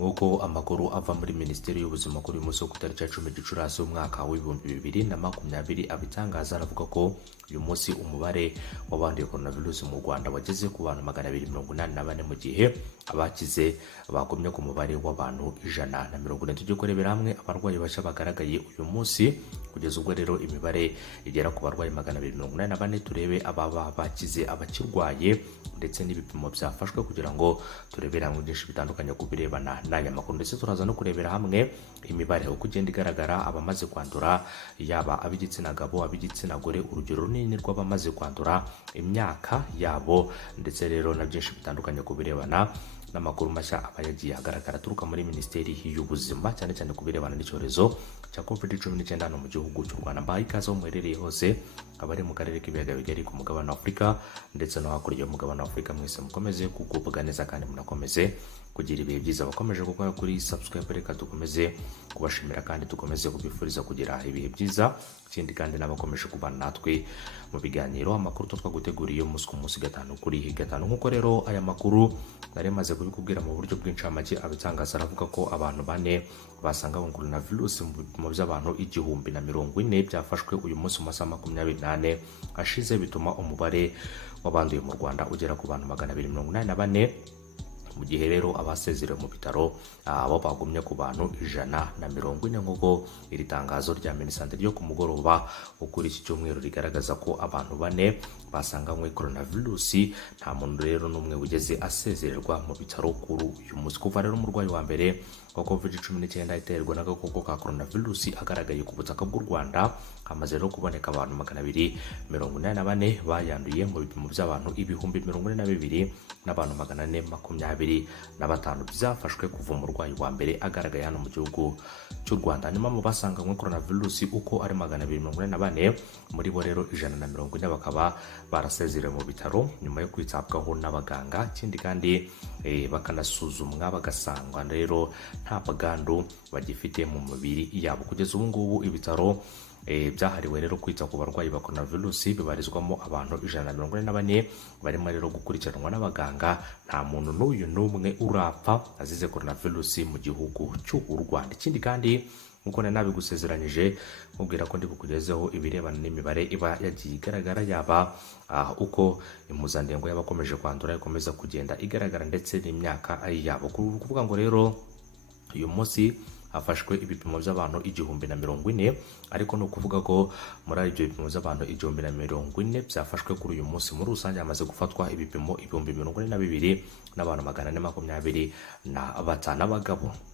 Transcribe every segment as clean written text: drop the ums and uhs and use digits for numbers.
nk'uko amakuru ava muri Minisiteri y'Ubuzima kuri uyu munsi wo ku itariki ya 10 Gicurasi umwaka w'ibihumbi 2020 abitangaza aravuga ko uyu munsi umubare w'abanduye coronavirus mu Rwanda wageze ku bantu 284 mu gihe abakize bagumye ku mubare w'abantu 140. Tujye kurebera hamwe abarwayi bashya bagaragaye uyu munsi kugeza ubwo rero imibare igera ku barwayi 284. Turebe ababa bakize, abakirwaye ndetse n'ibipimo byafashwe kugira ngo turebere hamwe byinshi bitandukanye ku birebana n'aya makuru, ndetse turaza no kurebera hamwe imibare uko ugenda igaragara abamaze kwandura, yaba ab'igitsina gabo, ab'igitsina gore, urugero runini rw'abamaze kwandura, imyaka yabo, ndetse rero na byinshi bitandukanye ku birebana n'amakuru mashya aba yagiye agaragara aturuka muri Minisiteri y'Ubuzima cyane cyane ku birebana n'icyorezo cya COVID-19 hano mu gihugu cy'u Rwanda. Mbahaye ikaze aho muherereye hose, abari mu karere k'ibiyaga bigari ku mugabane wa Afurika ndetse no hakurya y'umugabane wa Afurika, mwese mukomeze kugubwa neza kandi munakomeze kugira ibihe byiza. Bakomeje gukora kuri subscribe, reka dukomeze kubashimira kandi dukomeze kubifuriza kugira ibihe byiza. Ikindi kandi nabakomeje kubana natwe mu biganiro, amakuru twaguteguriye umunsi ku munsi, gatanu kuri gatanu. Nk'uko rero aya makuru nari maze kubikubwira mu buryo bw'incamake, abitangaza aravuga ko abantu 4 basanga coronavirus mu bipimo by'abantu 1040 byafashwe uyu munsi mu masaha 24 ashize, bituma umubare w'abanduye mu Rwanda ugera ku bantu 284. Mu gihe rero abasezerewe mu bitaro abo bagumye ku bantu 140 nk'uko iri tangazo rya Minisante ryo ku mugoroba ukuri iki cyumweru rigaragaza ko abantu 4 basanganywe coronavirus. Nta muntu rero n'umwe ugeze asezererwa mu bitaro kuri uyu munsi. Kuva rero umurwayi wa mbere wa COVID-19 iterwa n'agakoko ka coronavirus agaragaye ku butaka bw'u Rwanda, hamaze rero kuboneka abantu 284 bayanduye mu bipimo by'abantu 1042 n'abantu 425 byafashwe kuva umurwayi wa mbere agaragaye hano mu gihugu cy'u Rwanda. Nyuma mu basanganywe coronavirus uko ari 284, muri bo rero 140 bakaba barasezerewe mu bitaro nyuma yo kwitabwaho n'abaganga. Ikindi kandi bakanasuzumwa bagasangwa rero nta bwandu bagifite mu mubiri yabo. Kugeza ubu ngubu ibitaro byahariwe rero kwita ku barwayi ba coronavirus bibarizwamo abantu 144 barimo rero gukurikiranwa n'abaganga. Nta muntu n'uyu n'umwe urapfa azize coronavirus mu gihugu cy'u Rwanda. Ikindi kandi nkuko nabigusezeranyije mubwira ko ndi bukugezeho ibirebana n'imibare iba yagiye igaragara, yaba uko impuzandengo y'abakomeje kwandura ikomeza kugenda igaragara ndetse n'imyaka yabo. Kuvuga ngo rero uyu munsi hafashwe ibipimo by'abantu 1040, ariko no kuvuga ko muri ibyo bipimo by'abantu 1040 byafashwe kuri uyu munsi muri rusange hamaze gufatwa ibipimo 1042 n'abantu 425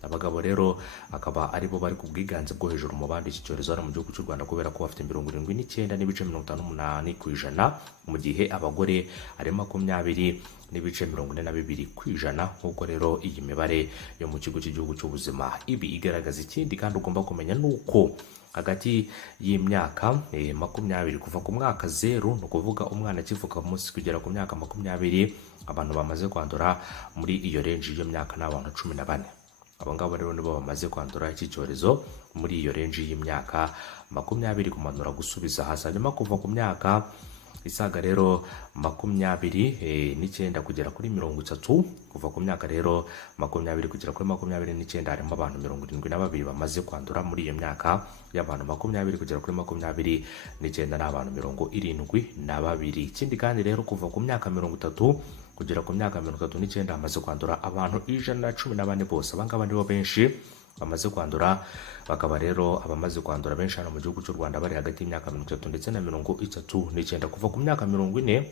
abagabo rero akaba ari bo bari ku bwiganze bwo hejuru mu bandi iki cyorezo hano mu gihugu cy'u Rwanda, kubera ko bafite 79.58%, mu gihe abagore ari 20.42%. nk'uko rero iyi mibare yo mu kigo cy'igihugu cy'ubuzima ibi igaragaza. Ikindi kandi ugomba kumenya nuko hagati y'imyaka 20 kuva ku mwaka 0, no kuvuga umwana akivuka munsi kugera ku myaka 20, abantu bamaze kwandura muri iyo range y'iyo myaka n'abantu 14. Abo ngabo rero nibo bamaze kwandura iki cyorezo muri iyo range y'imyaka 20 kumanura gusubiza hasi. Hanyuma kuva ku myaka isaga rero 29 kugera kuri 30, kuva ku myaka rero 20 kugera kuri 29 harimo abantu 72 bamaze kwandura muri iyo myaka y'abantu 20 kugera kuri 29 n'abantu 72. Ikindi kandi rero kuva ku myaka 30 kugera ku myaka 39 hamaze kwandura abantu 114 bose. Abangaba nibo benshi bamaze kwandura, bakaba rero abamaze kwandura benshi hano mu gihugu cy'u Rwanda bari hagati y'imyaka 30 ndetse na 39. Kuva ku myaka 40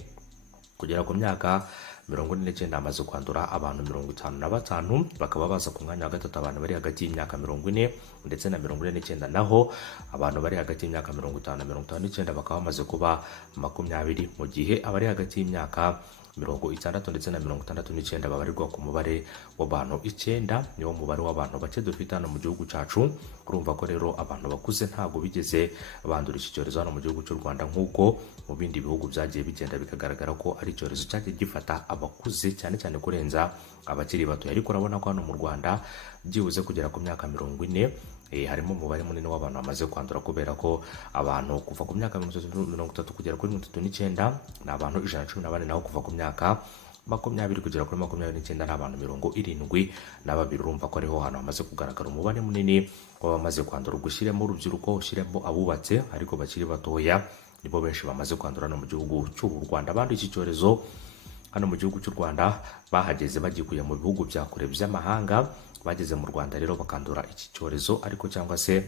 kugera ku myaka 49 hamaze kwandura abantu 55, bakaba baza ku mwanya wa gatatu abantu bari hagati y'imyaka 40 ndetse na 49, naho abantu bari hagati y'imyaka 50 na 59 bakaba bamaze kuba 20, mu gihe abari hagati y'imyaka 60 ndetse na 69 babarirwa ku mubare w'abantu 9. niwo mubare w'abantu bake dufite hano mu gihugu cyacu. Urumva ko rero abantu bakuze ntabwo bigeze bandura iki cyorezo hano mu gihugu cy'u Rwanda, nk'uko mu bindi bihugu byagiye bigenda bikagaragara ko ari icyorezo cyagiye gifata abakuze cyane cyane kurenza abakiri bato. Ariko urabona ko hano mu Rwanda byibuze kugera ku myaka 40 harimo umubare munini w'abantu bamaze kwandura, kubera ko abantu kuva ku myaka 30 kugera kuri 39 ni abantu 114, naho kuva ku myaka 20 kugera kuri 29 ari abantu 72. Urumva ko ariho hano hamaze kugaragara umubare munini w'abamaze kwandura. Gushyiremo urubyiruko, ushyiremo abubatse ariko bakiri batoya, nibo benshi bamaze kwandura no mu gihugu cy'u Rwanda. Abanduye iki cyorezo hano mu gihugu cy'u Rwanda bahageze bagikuye mu bihugu bya kure by'amahanga, bageze mu Rwanda rero bakandura iki cyorezo, ariko cyangwa se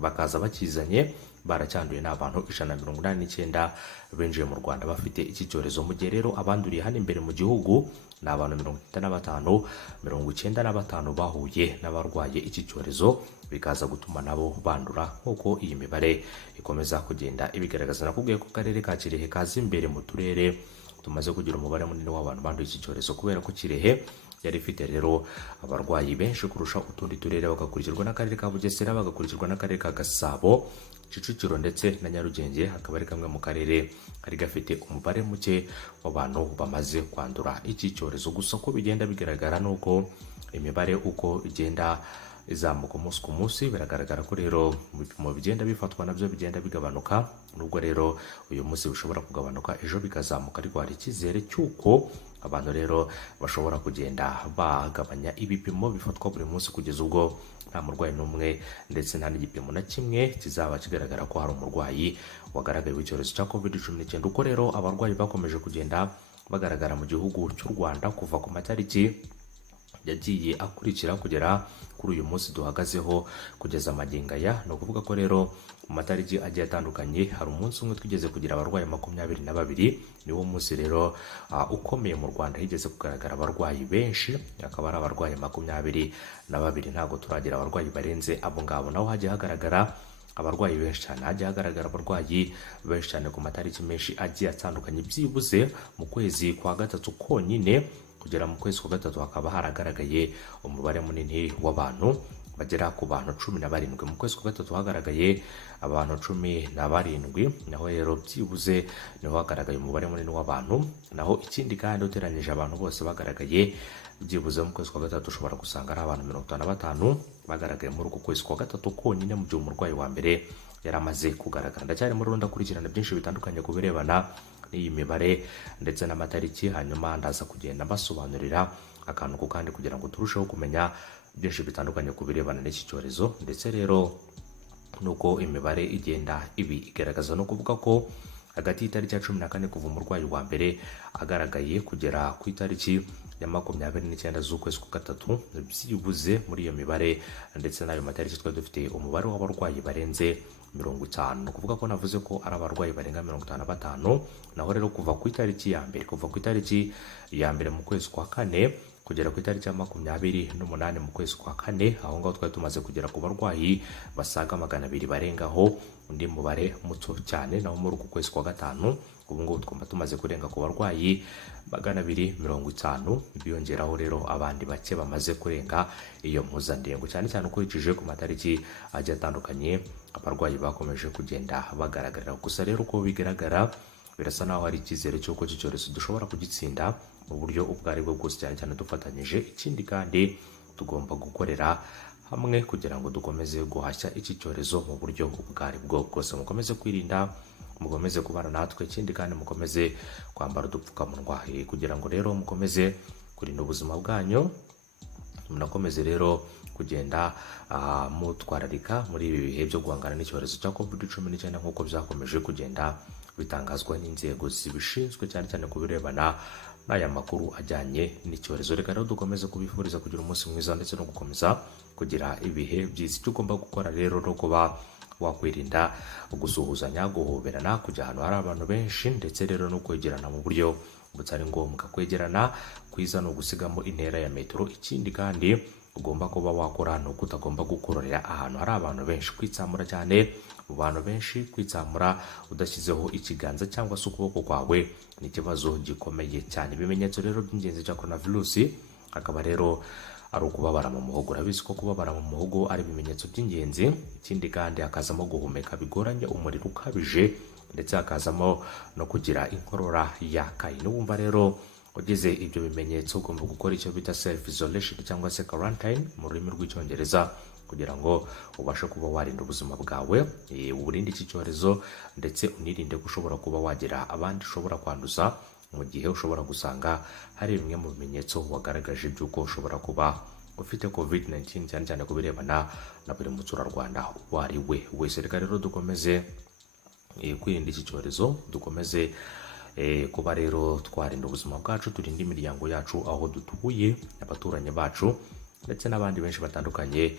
bakaza bakizanye baracyanduye n'abantu 189 binjiye mu Rwanda bafite iki cyorezo. Mu gihe rero abanduriye hano imbere mu gihugu ni abantu 95, 95 bahuye n'abarwaye iki cyorezo, bikaza gutuma nabo bandura nk'uko iyi mibare ikomeza kugenda ibigaragaza. Nakubwiye ko karere ka Kirehe kaza imbere mu turere tumaze kugira umubare munini w'abantu banduye iki cyorezo, kubera ko Kirehe yari ifite rero abarwayi benshi kurusha utundi turere, bagakurikirwa n'akarere ka Bugesera, bagakurikirwa n'akarere ka Gasabo, Kicukiro ndetse na Nyarugenge. Hakaba ari kamwe mu karere kari gafite umubare muke w'abantu bamaze kwandura iki cyorezo. Gusa ko bigenda bigaragara nuko imibare uko igenda izamuka umunsi ku munsi, biragaragara ko rero mu bipimo bigenda bifatwa nabyo bigenda bigabanuka. Nubwo rero uyu munsi bishobora kugabanuka, ejo bikazamuka, ariko hari icyizere cy'uko abantu rero bashobora kugenda bagabanya ibipimo bifatwa buri munsi, kugeza ubwo nta murwayi n'umwe ndetse nta n'igipimo na kimwe kizaba kigaragara ko hari umurwayi wagaragaye w'icyorezo cya COVID-19. Uko rero abarwayi bakomeje kugenda bagaragara mu gihugu cy'u Rwanda kuva ku matariki yagiye akurikira kugera kuri uyu munsi duhagazeho kugeza magingo aya, ni ukuvuga ko rero mu matariki agiye atandukanye hari umunsi umwe twigeze kugira abarwayi 22. Niwo munsi rero ukomeye mu Rwanda, higeze kugaragara abarwayi benshi, akaba ari abarwayi 22. Ntabwo turagira abarwayi barenze abo ngabo. Naho hagiye hagaragara abarwayi benshi cyane, hagiye hagaragara abarwayi benshi cyane ku matariki menshi agiye atandukanye. Byibuze mu kwezi kwa gatatu konyine, kugera mu kwezi kwa gatatu hakaba haragaragaye umubare munini w'abantu bagera ku bantu 17. Mu kwezi kwa gatatu hagaragaye abantu 17, naho rero byibuze niho hagaragaye umubare munini w'abantu. Naho ikindi kandi uteranyije abantu bose bagaragaye byibuze mu kwezi kwa gatatu ushobora gusanga ari abantu 55 bagaragaye muri uko kwezi kwa gatatu konyine, mu gihe umurwayi wa mbere yaramaze kugaragara. Ndacyari muri rundi akurikirana byinshi bitandukanye ku birebana n'iyi mibare ndetse n'amatariki, hanyuma ndaza kugenda basobanurira akantu ku kandi kugira ngo turusheho kumenya byinshi bitandukanye ku birebana n'iki cyorezo. Ndetse rero nuko imibare igenda igaragaza, no kuvuga ko hagati y'itariki ya 14 kuva umurwayi wa mbere agaragaye kugera ku itariki ya 29 z'ukwezi kwa gatatu, byibuze muri iyo mibare ndetse n'ayo matariki twari dufite umubare w'abarwayi barenze 50. Ni ukuvuga ko navuze ko ari abarwayi barenga 55. Naho rero kuva ku itariki ya mbere mu kwezi kwa kane kugera ku itariki ya 28 mu kwezi kwa kane, aho ngaho twari tumaze kugera ku barwayi basaga 200 barengaho undi mubare muto cyane. Naho muri uku kwezi kwa gatanu ubu ngubu twumva tumaze kurenga ku barwayi 250, biyongeraho rero abandi bake bamaze kurenga iyo mpuzandengo. Cyane cyane ukurikije ku matariki agiye atandukanye abarwayi bakomeje kugenda bagaragarira. Gusa rero uko bigaragara birasa naho hari icyizere cy'uko iki cyorezo dushobora kugitsinda mu buryo ubwo ari bwo bwose, cyane cyane dufatanyije. Ikindi kandi tugomba gukorera hamwe kugira ngo dukomeze guhashya iki cyorezo mu buryo ubwo ari bwo bwose. Mukomeze kwirinda, mukomeze kubana natwe, ikindi kandi mukomeze kwambara udupfukamunwa kugira ngo rero mukomeze kurinda ubuzima bwanyu, munakomeze rero kugenda mutwararika muri ibi bihe byo guhangana n'icyorezo cya COVID-19 nk'uko byakomeje kugenda bitangazwa n'inzego zibishinzwe, cyane cyane ku birebana n'aya makuru ajyanye n'icyorezo. Reka rero dukomeze kubifuriza kugira umunsi mwiza ndetse no gukomeza kugira ibihe byiza. Icyo ugomba gukora rero no kuba wakwirinda gusuhuzanya, guhoberana, kujya ahantu hari abantu benshi, ndetse rero no kwegerana mu buryo butari ngombwa. Kwegerana kwiza no gusigamo intera ya metero. Ikindi kandi ugomba kuba wakora no kutagomba gukororera ahantu hari abantu benshi. Kwitsamura cyane mu bantu benshi, kwitsamura udashyizeho ikiganza cyangwa se ukuboko kwawe ni ikibazo gikomeye cyane. Ibimenyetso rero by'ingenzi cya coronavirus akaba rero ari ukubabara mu muhogo. Urabizi ko kubabara mu muhogo ari ibimenyetso by'ingenzi. Ikindi kandi hakazamo guhumeka bigoranye, umuriro ukabije, ndetse hakazamo no kugira inkorora yakaye. N'ubumva rero ugize ibyo bimenyetso ugomba gukora icyo bita self isolation cyangwa se quarantine mu rurimi rw'icyongereza, kugira ngo ubashe kuba warinda ubuzima bwawe, urinde iki cyorezo, ndetse unirinde ko ushobora kuba wagira abandi ushobora kwanduza mu gihe ushobora gusanga hari bimwe mu bimenyetso wagaragaje by'uko ushobora kuba ufite COVID-19 cyane cyane ku birebana na buri muturarwanda uwo ari we wese. Reka rero dukomeze kwirinda iki cyorezo, dukomeze kuba rero twarinda ubuzima bwacu, turinda imiryango yacu aho dutuye, abaturanyi bacu ndetse n'abandi benshi batandukanye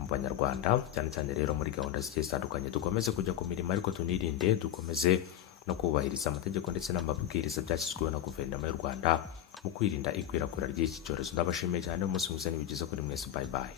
mu banyarwanda, cyane cyane rero muri gahunda zigiye zitandukanye. Dukomeze kujya ku mirimo ariko tunirinde, dukomeze no kubahiriza amategeko ndetse n'amabwiriza byashyizweho na guverinoma y'u Rwanda mu kwirinda ikwirakwira ry'iki cyorezo. Ndabashimiye cyane, umunsi mwiza n'ibyiza kuri mwese. Bye bye.